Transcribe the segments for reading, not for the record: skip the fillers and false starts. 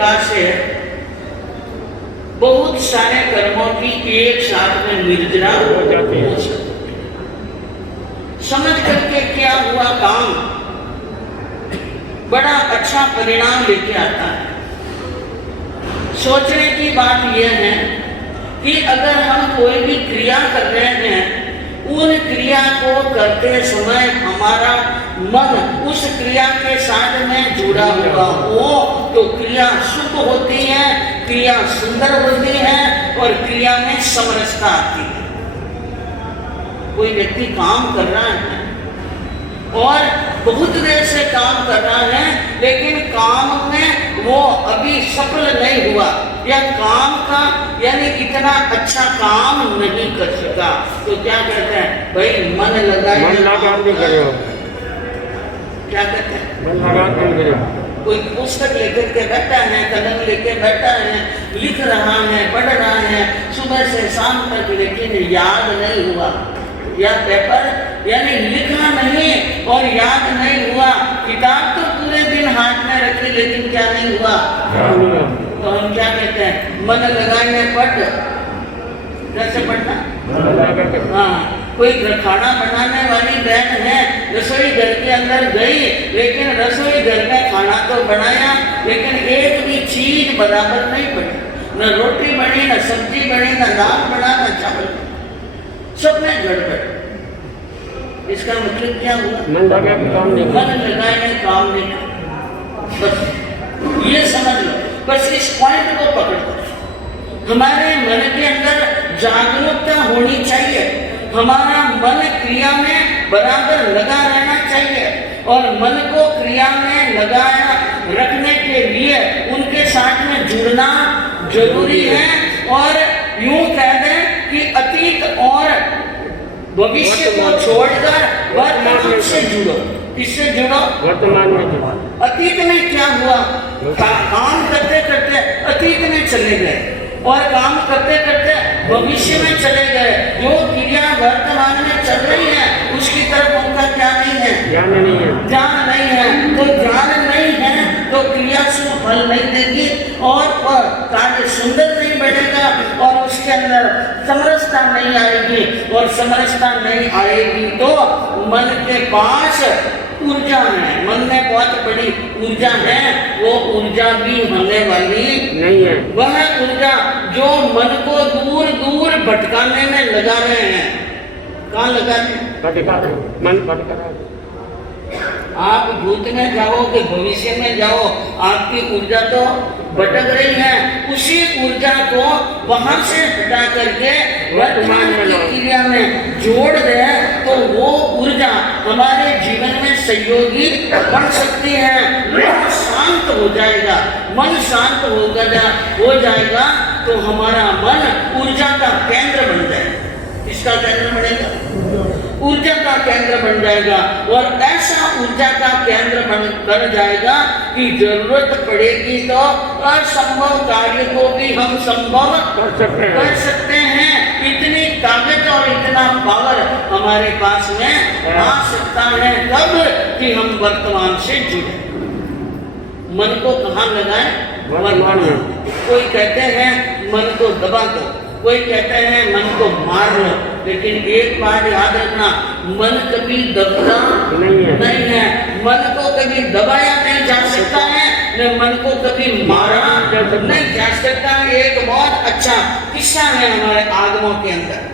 प्रकार से बहुत सारे कर्मों की एक साथ में निर्जरा हो जाती है। समझ करके क्या हुआ काम बड़ा अच्छा परिणाम लेके आता है। सोचने की बात यह है कि अगर हम कोई भी क्रिया कर रहे हैं, उन क्रिया को करते समय हमारा मन उस क्रिया के साथ में जुड़ा हुआ हो तो क्रिया शुभ होती है, क्रिया सुंदर होती है और क्रिया में समरसता आती है। कोई व्यक्ति काम कर रहा है और बहुत देर से काम कर रहा है, लेकिन काम में वो अभी सफल नहीं हुआ या काम का यानी इतना अच्छा काम नहीं कर सका, तो क्या कहते हैं भाई मन लगाए, क्या कहते हैं, कोई पुस्तक लेकर के बैठा है, कलम लेके बैठा है, लिख रहा है, पढ़ रहा है सुबह से शाम तक, लेकिन याद नहीं हुआ, या पेपर यानी लिखा नहीं और याद नहीं हुआ। किताब तो पूरे दिन हाथ में रखी लेकिन क्या नहीं हुआ, तो हम क्या कहते हैं मन लगाने पढ़। कैसे पढ़ना? हाँ, कोई खाना बनाने वाली बहन है, रसोई घर के अंदर गई, लेकिन रसोई घर में खाना तो बनाया लेकिन एक भी चीज बराबर नहीं बनी, न रोटी बनी, न सब्जी बनी, न दाल बना, न चावल, सब में गड़बड़। इसका मतलब क्या हुआ? मन लगाए में काम नहीं। बस ये समझ लो, बस इस पॉइंट को पकड़ लो। हमारे मन के अंदर जागरूकता होनी चाहिए, हमारा मन क्रिया में बराबर लगा रहना चाहिए और मन को क्रिया में लगाया रखने के लिए उनके साथ में जुड़ना जरूरी है। और यूं कह दें कि अतीत और भविष्य को छोड़कर वर्तमान से जुड़ो। किससे जुड़ो? वर्तमान में जुड़ो। अतीत में क्या हुआ? काम करते करते अतीत में चले गए और काम करते करते भविष्य में चले गए। जो क्रिया वर्तमान में चल रही है उसकी तरफ उनका क्या नहीं है? ध्यान नहीं है। तो ध्यान नहीं है तो क्रिया से फल नहीं देगी और कार्य सुंदर नहीं बढ़ेगा और उसके अंदर समरसता नहीं आएगी, और समरसता नहीं आएगी तो मन के पास ऊर्जा है, मन में बहुत बड़ी ऊर्जा है, वो ऊर्जा भी होने वाली नहीं है। वह ऊर्जा जो मन को दूर दूर भटकाने में लगा रहे हैं, कहाँ लगा रहे हैं? मन भटका रहा है। आप भूत में जाओ कि भविष्य में जाओ, आपकी ऊर्जा तो भटक रही है। उसी ऊर्जा को वहां से हटा करके वर्तमान की क्रिया में जोड़ दे तो वो ऊर्जा हमारे जीवन में सहयोगी बन सकती है। मन शांत हो जाएगा, मन शांत हो जाएगा तो हमारा मन ऊर्जा का केंद्र बन जाएगा। किसका केंद्र बनेगा? ऊर्जा का केंद्र बन जाएगा और ऐसा ऊर्जा का केंद्र बन जाएगा कि जरूरत पड़ेगी तो असंभव कार्य को भी हम संभव कर सकते हैं। इतनी ताकत और इतना पावर हमारे पास में आ सकता है तब कि हम वर्तमान से जुड़े। मन को कहाँ लगाएं? वर्तमान में। कोई कहते हैं मन को दबा दो, कोई कहते हैं मन को मार लो, लेकिन एक बात याद रखना, मन कभी दबता नहीं है। मन को कभी दबाया नहीं जा सकता है, न मन को कभी मारा नहीं जा सकता है। एक बहुत अच्छा किस्सा है हमारे आगमों के अंदर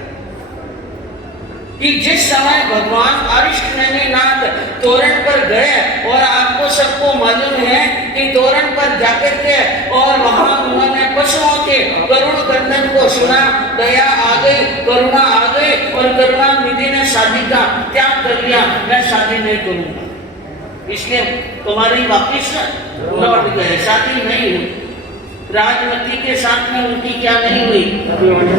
कि जिस समय भगवान अरिष्टनेमिनाथ तोरण पर गए, और आपको सबको मालूम है कि तोरण पर जाकर के और वहां उन्होंने पशुओं के करुण क्रंदन को सुना, दया आ गई, करुणा आ गई और करुणा निधि ने शादी का त्याग कर लिया, मैं शादी नहीं करूंगा, इसलिए तुम्हारी वापिस लौट गए, शादी नहीं हुई। राजमती के साथ में उनकी क्या नहीं हुई?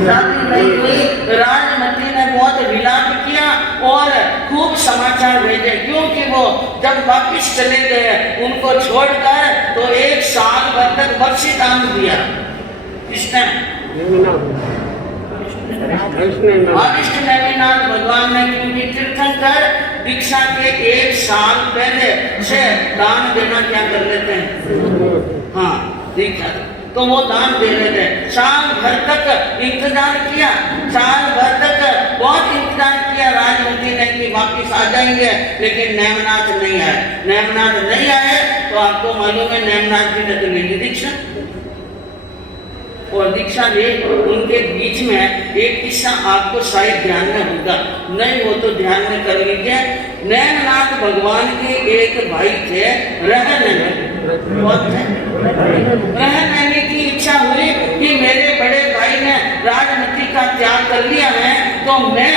शादी नहीं हुई। राजमती ने बहुत विलाप किया और खूब समाचार भेजे, क्योंकि वो जब वापिस चले गए उनको छोड़कर तो 1 साल भर तक बख्शीदान दिया। किसने? अरिष्टनेमिनाथ भगवान ने, क्योंकि तीर्थंकर दीक्षा के 1 साल पहले से दान देना क्या कर लेते हैं। हाँ, दीक्षा दो। तो वो दान दे रहे थे। साल भर तक इंतजार किया, साल भर तक बहुत इंतजार किया राजमती ने कि वापिस आ जाएंगे, लेकिन नेमनाथ नहीं आए। नेमनाथ नहीं आए तो आपको मालूम है नेमनाथ जी ने तो ले ली दीक्षा। और दीक्षा ले उनके बीच में एक किस्सा आपको शायद ध्यान में होगा, नहीं हो तो ध्यान में कर लीजिए। नेमनाथ भगवान के एक भाई थे रहनैनी। रहनैनी की इच्छा हुई कि मेरे बड़े भाई ने राजमती का त्याग कर लिया है तो मैं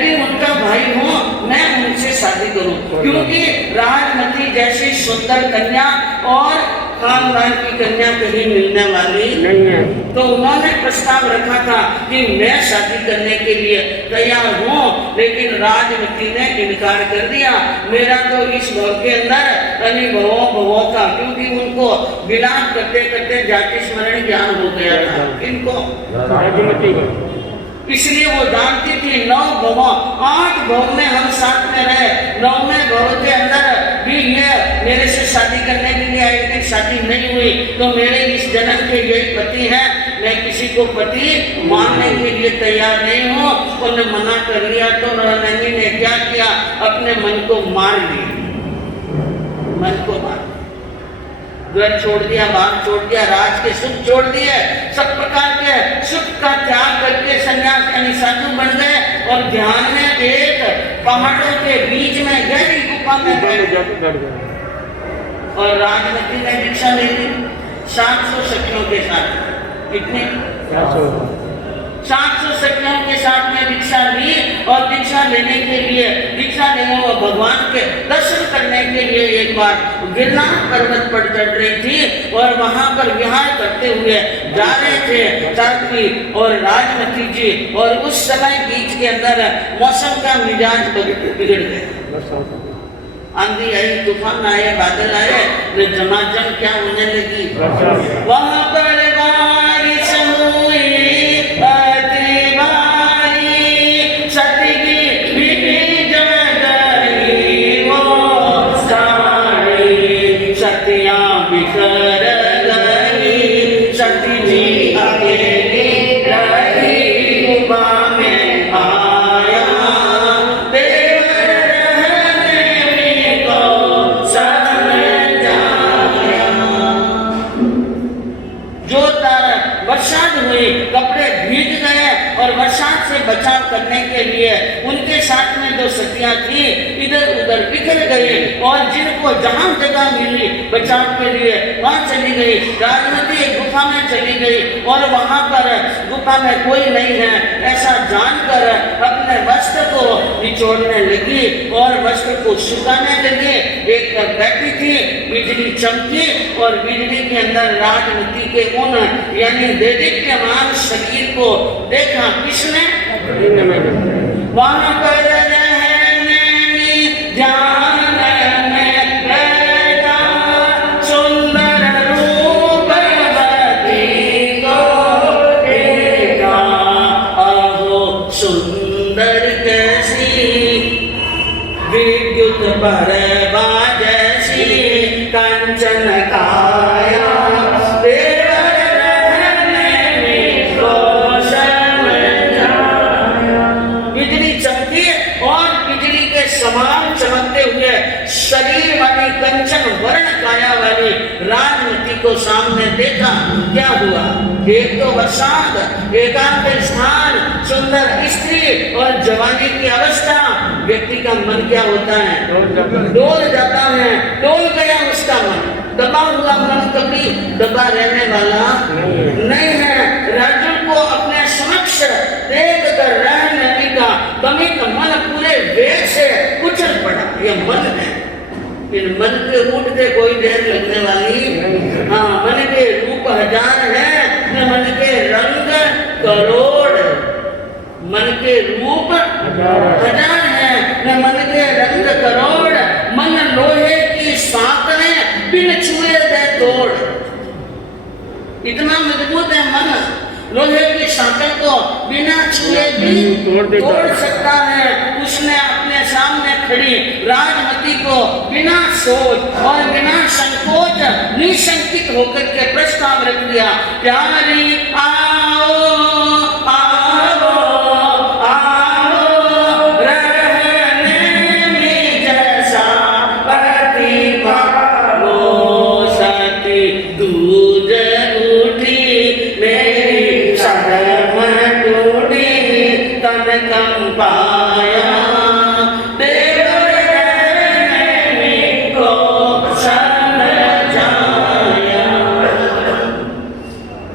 भी उनका भाई हूँ, मैं उनसे शादी करूँ, क्योंकि राजमती जैसी सुंदर कन्या और खानदान की कन्या कहीं मिलने वाली नहीं है। तो उन्होंने प्रस्ताव रखा था कि मैं शादी करने के लिए तैयार हूँ, लेकिन राजमती ने इनकार कर दिया। मेरा तो इस भव के अंदर अनुभवों का, क्योंकि उनको विलाप करते करते जाति स्मरण ज्ञान हो गया था इनको, राजमती को। इसलिए वो जानती थी 9 भव 8 भव में हम साथ में रहे, 9वें भव के अंदर भी ये मेरे से शादी करने के लिए आई, लेकिन शादी नहीं हुई। तो मेरे इस जन्म के यही पति हैं, मैं किसी को पति मानने के लिए तैयार नहीं हूँ। उन्होंने मना कर लिया तो रहनैनी ने क्या किया, अपने मन को मार लिया, मन को मार, घर छोड़ दिया, बाग छोड़ दिया, राज के सुख छोड़ दिए, सब प्रकार के सुख का त्याग करके सन्यास यानी साधु बन गए और ध्यान में एक पहाड़ों के बीच में गहरी गुफा में गए। और राजमती ने दीक्षा ले ली 700 सखियों के साथ। कितने? 700 सखियों के साथ में दीक्षा ली। और दीक्षा लेने के लिए, दीक्षा लेने वो भगवान के दर्शन करने के लिए एक बार गिरनार पर्वत पर चढ़ रही थी और वहां पर विहार करते हुए जा रहे थे साध्वी और राजमती जी। और उस समय बीच के अंदर मौसम का मिजाज बिगड़ गया, आंधी आई, तूफान आए, बादल आए, झमाझम क्या होने लगी। वहां पर बारिश हुई अति भारी, सतगी भीग गई वो सारी, सतियां बिखर गई, सती जी अकेली रही, गुफा में आया बरसात हुई, कपड़े भीग गए और बरसात से बचाव करने के लिए उनके साथ में जो सतियां थी इधर उधर बिखर गई और जिनको जहां जगह मिली बचाव के लिए वहां चली गई। राजमती एक गुफा में चली गई और वहां पर गुफा में कोई नहीं है ऐसा जानकर अपने वस्त्र को निचोड़ने लगी और वस्त्र को सुखाने लगी। एक बैठी थी, बिजली चमकी और बिजली के अंदर राजमती के उन यानी देदीप्यमान शरीर को देखा। किसने? वहां पर रहनैनी ध्यान में बैठा, सुंदर रूपवती को देखा, अहो सुंदर कैसी विद्युत परवा जैसी कंचन काया, समान चमकते हुए शरीर वाली कंचन वर्ण काया वाली राजमती को सामने देखा। क्या हुआ? एक तो बरसात, एकांत स्थान, सुंदर स्त्री और जवानी की अवस्था, व्यक्ति का मन क्या होता है? डोल जाता है, डोल गया उसका मन। दबा हुआ मन कभी दबा रहने वाला नहीं है। राजन को अपने समक्ष देख कर रहनैनी का दमित मन पूरे वेग से उछल पड़ा। यह मन है, इन मन के रूप से कोई देर लगने वाली। हाँ, मन के रूप 1000 है, मन के रंग करोड़। मन के रूप 1000 है, मन के रंग करोड़। मन लोहे की सांकड़ें बिन छुए दे तोड़। इतना मजबूत है मन, लोहे की सांकड़ को बिना छुए भी तोड़ सकता है। उसने अपने सामने खड़ी राजमती को बिना सोच और बिना शंका निसंकोच निशंकित होकर के प्रस्ताव रख दिया, प्यारी आओ आओ आओ, रहने में जैसा पति पालो, सती दूज उठी मेरी शर्म टूटी, तन कंपाया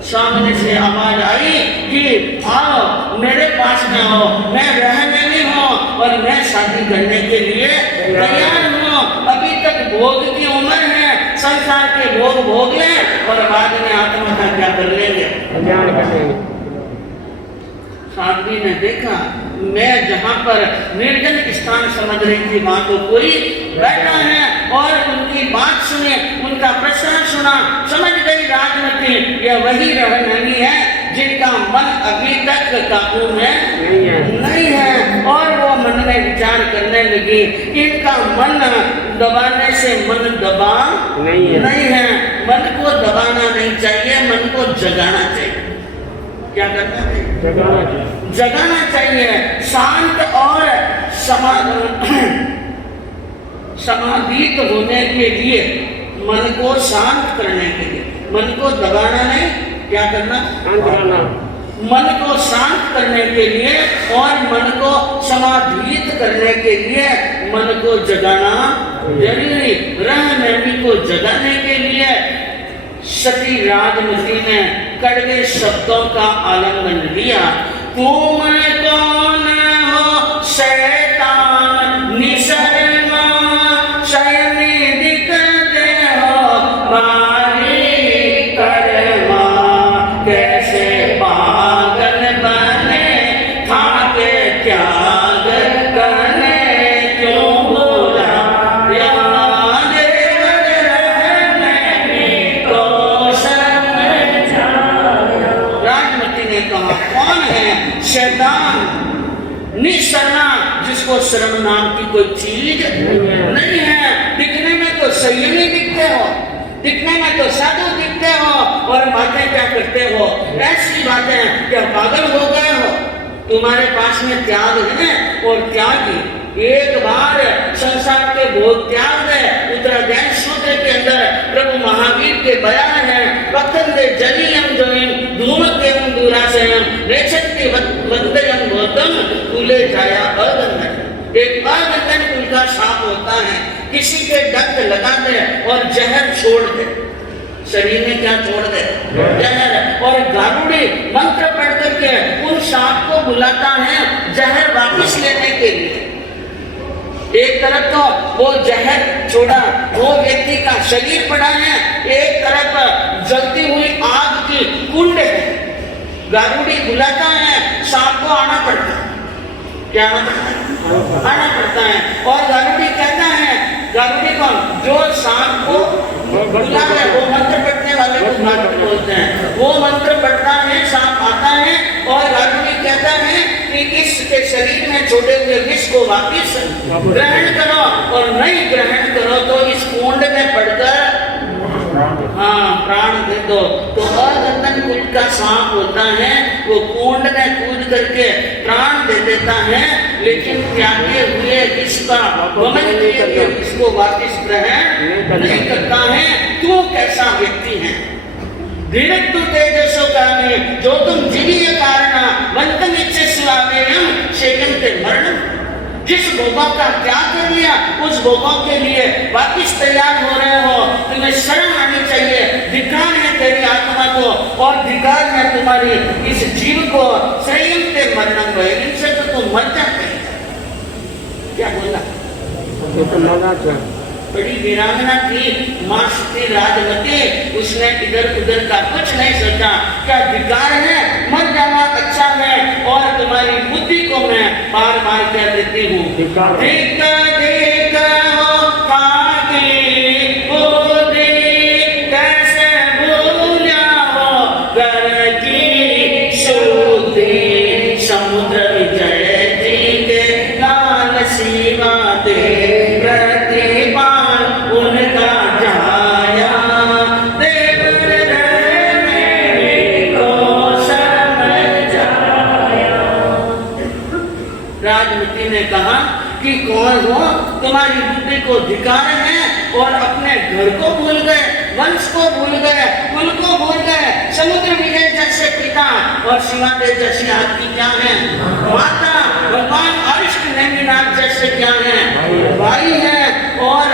सामने से आवाज आई कि आओ मेरे पास में आओ, मैं रहने में हूँ और मैं शादी करने के लिए तैयार हूँ। अभी तक भोग की उम्र है, संसार के भोग भोग लें और बाद में आत्मा का क्या कर लेंगे। साध्वी ने देखा मैं जहाँ पर निर्जन स्थान समझ रही थी वहां तो कोई बैठा है और उनकी बात सुने, उनका प्रश्न सुना, समझ गई राजमती यह वही रहनी है जिनका मन अभी तक काबू में नहीं है। और वो मन में विचार करने लगी इनका मन दबाने से मन दबा नहीं है, मन को दबाना नहीं चाहिए, मन को जगाना चाहिए। क्या करना चाहिए? जगाना चाहिए। शांत और समाधित होने के लिए, मन को शांत करने के लिए, मन को दबाना नहीं, क्या करना? मन को शांत करने के लिए और मन को समाधित करने के लिए मन को जगाना जरूरी। रहनमी को जगाने के लिए सती राजमती ने कड़वे शब्दों का आलिंगन लिया। तुम कौन हो शैतान निशर्मा, शयनी दिखते हो मारी कर्मा, कैसे पागल बने खाके त्याग करने, क्यों बोला शैतान निशरना, जिसको शर्म नाम की कोई चीज नहीं है। दिखने में तो संयमी दिखते हो, दिखने में तो साधु दिखते हो और बातें क्या करते हो, ऐसी बातें क्या पागल हो गए हो? तुम्हारे पास में त्याग है और त्यागी एक बार संसार के भोग त्याग दे। उत्तराध्याय सूत्र के अंदर प्रभु महावीर के बयान है, वक्तंदे जलियम जोइम धूमकेम दूराशयम रेचन्ति वंदयम गौतम कूले जाया अगंधन। एक अगंधन कुल का सांप होता है, किसी के डंक लगा दे और जहर छोड़ दे, शरीर में क्या छोड़ दे? जहर। और गारुड़ी मंत्र पढ़ करके उन सांप को बुलाता है जहर वापस लेने के लिए। एक तरफ तो वो जहर छोड़ा, वो व्यक्ति का शरीर पड़ा है, एक तरफ जलती हुई आग की कुंड है। गारुड़ी बुलाता है, सांप को आना पड़ता है। क्या आना पड़ता है? आना पड़ता है। और गारुड़ी कहता है, गारुड़ी कौन? जो सांप को बुला है, वो मंत्र पढ़ने वाले को गारुड़ी बोलते हैं। वो मंत्र पढ़ता है, सांप आता है और गारुड़ी कहता है कि इसके शरीर में छोड़े हुए विष को वापिस ग्रहण करो, और नहीं ग्रहण करो तो इस कुंड में पड़कर प्राण दे दो। तो अगंधन कुल का सांप होता है, वो कुंड में कूद करके प्राण दे देता है, लेकिन त्यागे हुए इसका वमन किए हुए इसको वापिस ग्रहण नहीं करता है। तू कैसा व्यक्ति है? दीर्घ तेजसो कामे जो तुम जीवीय कारणा वंतन इच्छेस्वामेयम शेकंते मरणम। जिस भोगों का त्याग कर लिया, उस भोगों के लिए वापिस तैयार हो रहे हो, तुम्हें शर्म आनी चाहिए। धिक्कार है तेरी आत्मा को और धिक्कार है तुम्हारी इस जीव को। संयमते मरणम भय, इनसे तो तुम मर जाते। क्या बोला? बड़ी वीरांगना थी माँ सती राजमती, उसने इधर उधर का कुछ नहीं सोचा। क्या धिक्कार है? मर जाना अच्छा है, और तुम्हारी बुद्धि को मैं बार बार कह देती हूँ, कैसे भूल जाओ घर की शुद्धि। समुद्र विजय जी के लाल सीमा दे प्रतिपाल उनका जाया पागल हो, तुम्हारी बुद्धि को धिकार है और अपने घर को भूल गए, वंश को भूल गए, कुल को भूल गए। समुद्र विजय जैसे पिता और शिवादेव जैसी आपकी क्या है माता, भगवान अरिष्ट नेमिनाथ जैसे क्या है भाई है, और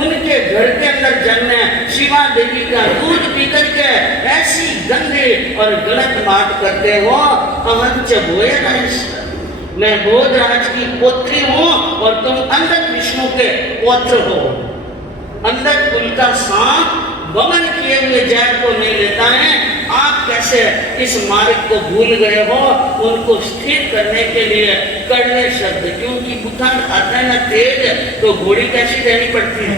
उनके घर के अंदर जन्मे शिवा देवी का दूध पी करके ऐसी गंदी और गलत बात करते हो। अहंच बोए मैं बोधराज की पुत्री हूँ और तुम अंधक विष्णु के पुत्र हो। अंधक कुल का सांप वमन किए हुए जैन को नहीं लेता है। आप कैसे इस मार्ग को भूल गए हो? उनको स्थिर करने के लिए कड़वे शब्द, क्योंकि बुखार आता है ना तेज, तो घोड़ी कैसी देनी पड़ती है?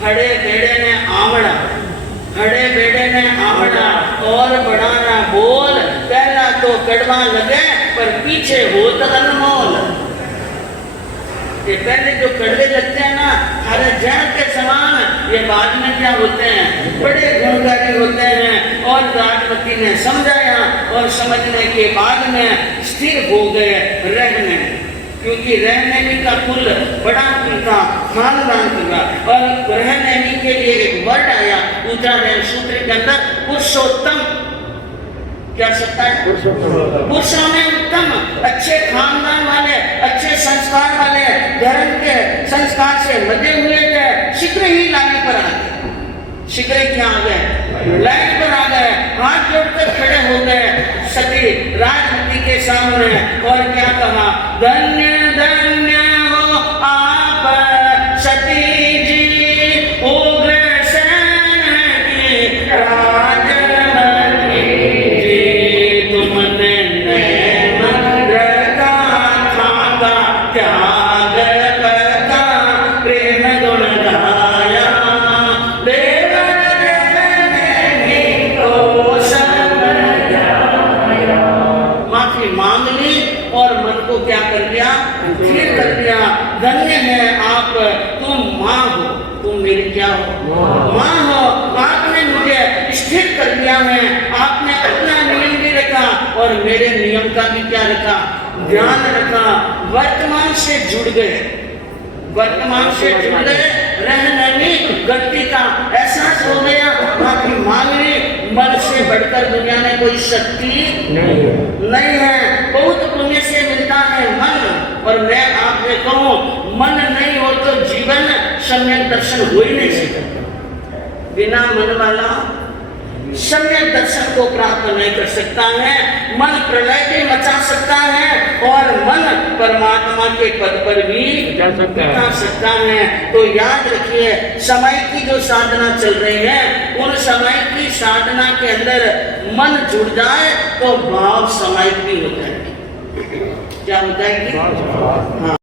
खड़े बेड़े ने आमड़ा, खड़े बेड़े ने आमड़ा और बड़ा ना बोल, पहला तो कड़वा लगे पर पीछे हो तो अनमोल। ये पहले जो कड़वे लगते हैं ना हरे जहर के समान, ये बाद में क्या होते हैं बड़े गुणकारी होते हैं। और राजमती ने समझाया और समझने के बाद में स्थिर हो गए रहने, क्योंकि रहनेमी का कुल बड़ा कुल था, खानदान था। और रहनेमी के लिए एक वर्ड आया उत्तरायण सूत्र के अंदर, पुरुषोत्तम। क्या सकता है? पुरुषों में उत्तम, अच्छे खानदान वाले, अच्छे संस्कार वाले, धर्म के संस्कार से लगे हुए थे। शीघ्र ही लाइन पर आ गए। शीघ्र क्या आ गए? लाइन पर आ गए, हाथ जोड़कर खड़े हो गए सती राजमती के सामने और क्या कहा? धन्य धन्य हो आप सती जी, उग्रसेन की राजमती जी, तुमने नैन रखा था त्याग करता प्रेम गुण गाया, देवर देने को समझाया। माफी मांग ली और मन को क्या कर दिया? स्थिर कर दिया। धन्य है आप, तुम माँ हो, तुम मेरी क्या हो? माँ हो। आपने मुझे स्थिर कर दिया है, आपने अपना नियम भी रखा और मेरे नियम का भी क्या रखा? ध्यान रखा। वर्तमान से जुड़ गए, वर्तमान से जुड़ गए, रहने में गलती का एहसास हो गया। माफी मांग ली। मन से बढ़कर दुनिया में कोई शक्ति नहीं है। बहुत पुण्य से मिलता है मन, और मैं आपसे कहूँ मन नहीं हो तो जीवन सम्यक दर्शन हो ही नहीं सकता। बिना मन वाला सम्यक दर्शन को प्राप्त नहीं कर सकता है। मन प्रलय भी मचा सकता है और मन परमात्मा के पद पर भी जा सकता है। तो याद रखिए, समय की जो साधना चल रही है, उन समय की साधना के अंदर मन जुड़ जाए तो भाव समाहित भी हो जाएगी। क्या हो जाएगी? हाँ।